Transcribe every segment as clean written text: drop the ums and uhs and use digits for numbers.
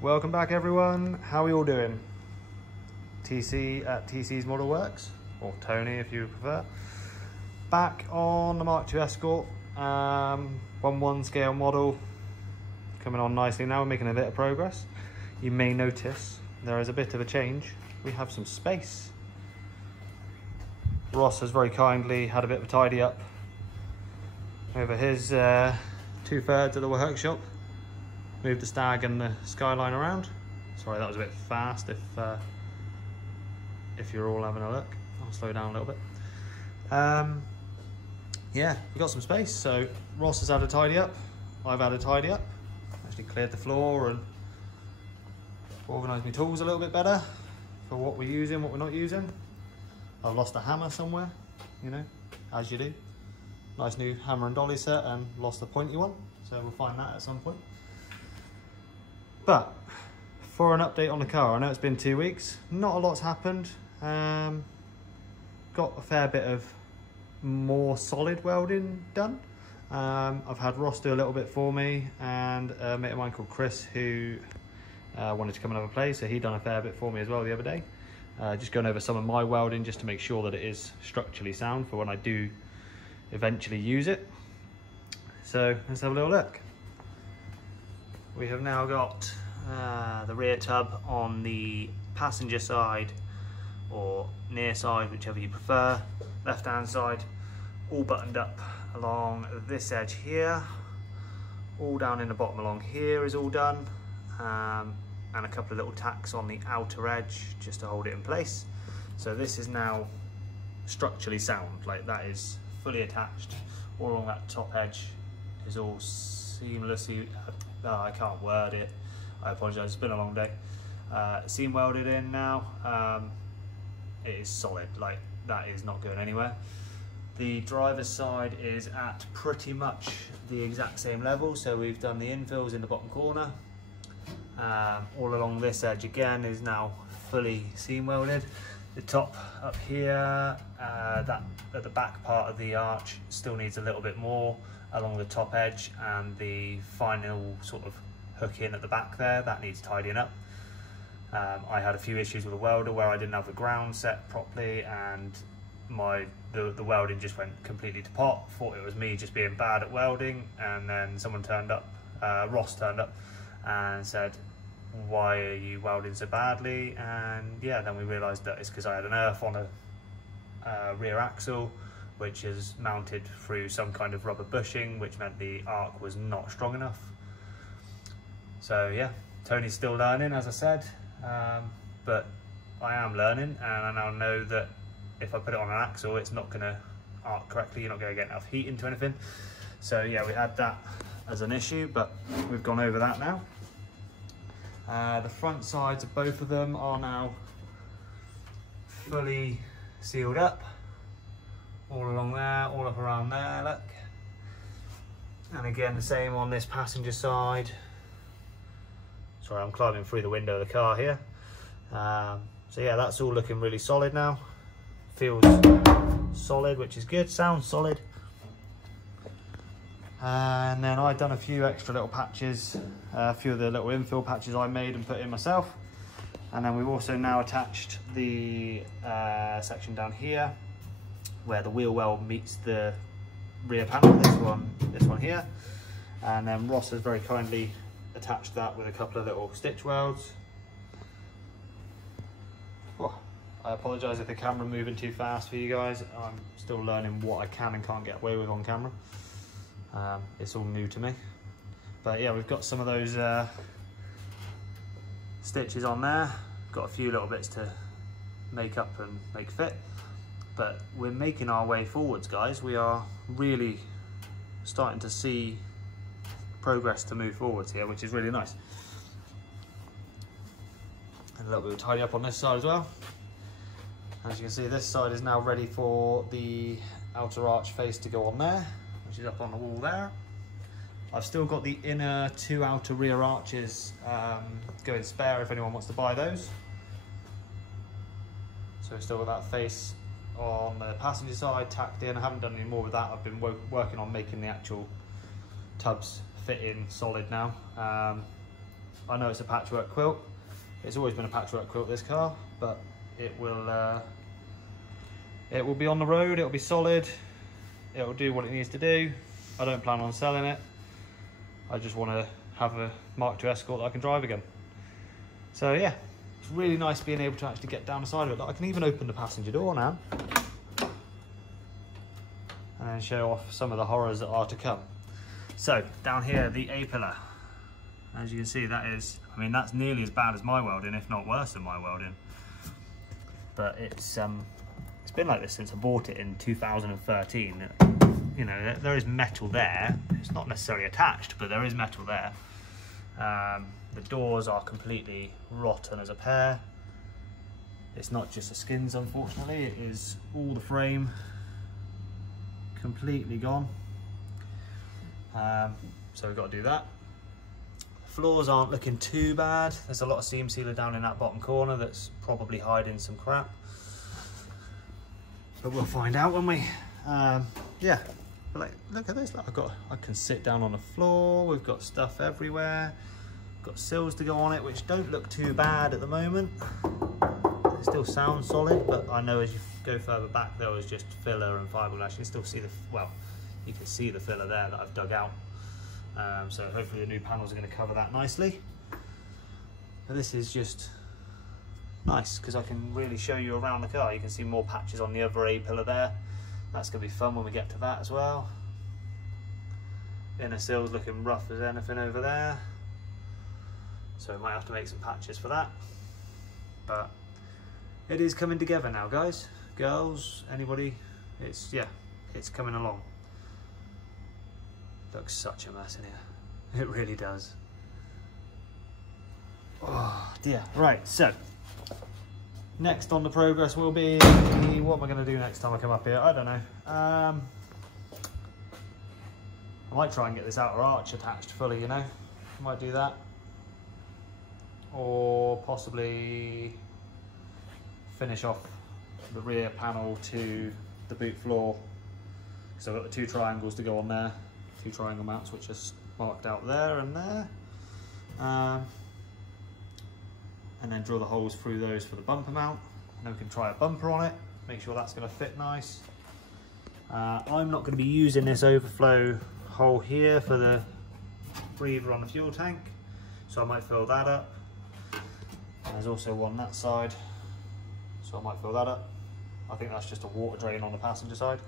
Welcome back everyone, how are you all doing? TC at TC's Model Works, or Tony if you prefer. Back on the Mk2 Escort, 1/1 scale model, coming on nicely now, we're making a bit of progress. You may notice there is a bit of a change, we have some space. Ross has very kindly had a bit of a tidy up over his 2/3 of the workshop. Moved the Stag and the Skyline around. Sorry, that was a bit fast if you're all having a look. I'll slow down a little bit. Yeah, we've got some space. So Ross has had a tidy up. I've had a tidy up. Actually cleared the floor and organised my tools a little bit better for what we're using, what we're not using. I've lost a hammer somewhere, you know, as you do. Nice new hammer and dolly set and lost the pointy one. So we'll find that at some point. But for an update on the car, I know it's been 2 weeks, not a lot's happened. Got a fair bit of more solid welding done. I've had Ross do a little bit for me, and a mate of mine called Chris who wanted to come and have a play, so he done a fair bit for me as well the other day. Just going over some of my welding just to make sure that it is structurally sound for when I do eventually use it. So let's have a little look. We have now got the rear tub on the passenger side or near side, whichever you prefer, left hand side, all buttoned up along this edge here, all down in the bottom along here is all done, and a couple of little tacks on the outer edge just to hold it in place. So this is now structurally sound, like that is fully attached. All along that top edge is all seamlessly, I can't word it, I apologise, it's been a long day. Seam welded in now, it is solid, like that is not going anywhere. The driver's side is at pretty much the exact same level, so we've done the infills in the bottom corner. All along this edge again is now fully seam welded. The top up here, that at the back part of the arch still needs a little bit more along the top edge, and the final sort of hook in at the back there, that needs tidying up. I had a few issues with the welder where I didn't have the ground set properly, and the welding just went completely to pot. Thought it was me just being bad at welding, and then someone turned up, Ross turned up and said, why are you welding so badly? And yeah, then we realised that it's because I had an earth on a rear axle, which is mounted through some kind of rubber bushing, which meant the arc was not strong enough. So yeah, Tony's still learning, as I said, but I am learning, and I now know that if I put it on an axle, it's not going to arc correctly, you're not going to get enough heat into anything. So yeah, we had that as an issue, but we've gone over that now. The front sides of both of them are now fully sealed up. All along there, all up around there, look. And again, the same on this passenger side. Sorry, I'm climbing through the window of the car here. So yeah, that's all looking really solid now. Feels solid, which is good, sounds solid. And then I've done a few extra little patches, a few of the little infill patches I made and put in myself. And then we've also now attached the section down here where the wheel well meets the rear panel, this one here. And then Ross has very kindly attached that with a couple of little stitch welds. Oh, I apologise if the camera moving too fast for you guys. I'm still learning what I can and can't get away with on camera. It's all new to me. But yeah, we've got some of those stitches on there. Got a few little bits to make up and make fit. But we're making our way forwards, guys. We are really starting to see progress to move forwards here, which is really nice. And a little bit of tidy up on this side as well. As you can see, this side is now ready for the outer arch face to go on there, which is up on the wall there. I've still got the inner 2 outer rear arches going spare if anyone wants to buy those. So we've still got that face on the passenger side tacked in. I haven't done any more with that. I've been working on making the actual tubs fit in solid now. I know it's a patchwork quilt. It's always been a patchwork quilt, this car, but it will be on the road, it'll be solid, it'll do what it needs to do. I don't plan on selling it. I just want to have a Mk2 Escort that I can drive again. So yeah, it's really nice being able to actually get down the side of it. Like, I can even open the passenger door now and show off some of the horrors that are to come. So down here, the A-pillar. As you can see, that is, I mean, that's nearly as bad as my welding, if not worse than my welding. But it's been like this since I bought it in 2013. You know, there is metal there. It's not necessarily attached, but there is metal there. The doors are completely rotten as a pair. It's not just the skins, unfortunately. It is all the frame completely gone. So we've got to do that. Floors aren't looking too bad. There's a lot of seam sealer down in that bottom corner that's probably hiding some crap. But we'll find out when we, yeah. But like, look at this, like, I can sit down on the floor. We've got stuff everywhere. Got sills to go on it, which don't look too bad at the moment. It still sounds solid, but I know as you go further back, there was just filler and fiberglass. You can still see the, well, you can see the filler there that I've dug out. So hopefully the new panels are going to cover that nicely. But this is just nice because I can really show you around the car. You can see more patches on the other A-pillar there. That's going to be fun when we get to that as well. Inner sill's looking rough as anything over there. So we might have to make some patches for that. But it is coming together now, guys. Girls, anybody. It's, yeah, it's coming along. Looks such a mess in here. It really does. Oh dear. Right, so next on the progress will be, what am I going to do next time I come up here? I don't know. I might try and get this outer arch attached fully, you know. I might do that. Or possibly finish off the rear panel to the boot floor. So I've got the two triangles to go on there. Two triangle mounts which are marked out there and there. And then drill the holes through those for the bumper mount. And then we can try a bumper on it, make sure that's going to fit nice. I'm not going to be using this overflow hole here for the breather on the fuel tank, so I might fill that up. And there's also one that side, so I might fill that up. I think that's just a water drain on the passenger side.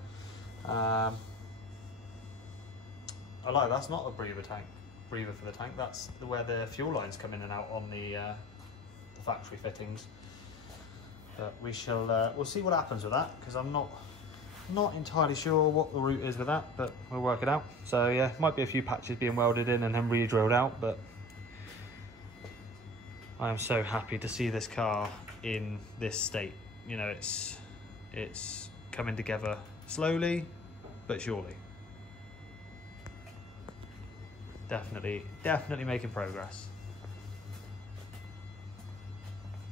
I like, that's not a breather for the tank, that's where the fuel lines come in and out on the factory fittings. But we shall, we'll see what happens with that, because I'm not entirely sure what the route is with that, but we'll work it out. So yeah, might be a few patches being welded in and then re-drilled out, but I am so happy to see this car in this state. You know, it's coming together slowly but surely. Definitely making progress.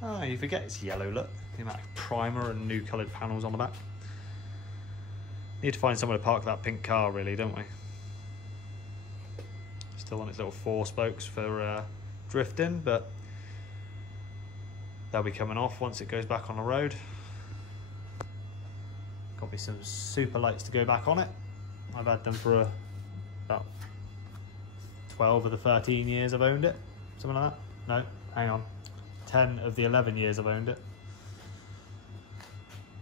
Oh, you forget it's yellow, look. The amount of primer and new coloured panels on the back. Need to find somewhere to park that pink car, really, don't we? Still on its little 4 spokes for drifting, but they'll be coming off once it goes back on the road. Got to be some super lights to go back on it. I've had them for about 12 of the 13 years I've owned it, something like that. No, hang on, 10 of the 11 years I've owned it.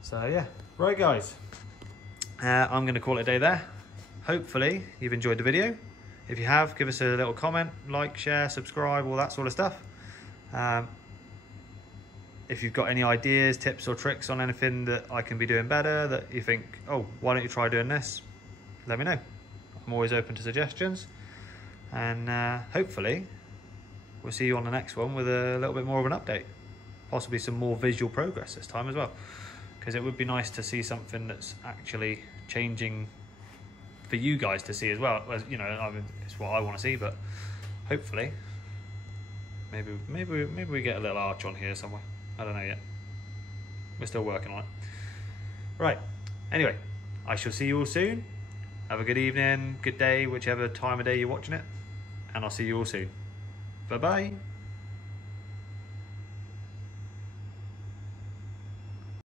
So yeah, right guys, I'm going to call it a day there. Hopefully you've enjoyed the video. If you have, give us a little comment, like, share, subscribe, all that sort of stuff. If you've got any ideas, tips or tricks on anything that I can be doing better, that you think, oh, why don't you try doing this, let me know. I'm always open to suggestions. And hopefully we'll see you on the next one with a little bit more of an update, possibly some more visual progress this time as well, because it would be nice to see something that's actually changing for you guys to see as well. As you know, I mean, it's what I want to see, but hopefully maybe we get a little arch on here somewhere. I don't know yet, we're still working on it. Right, anyway, I shall see you all soon. Have a good evening, good day, whichever time of day you're watching it, and I'll see you all soon. Bye bye.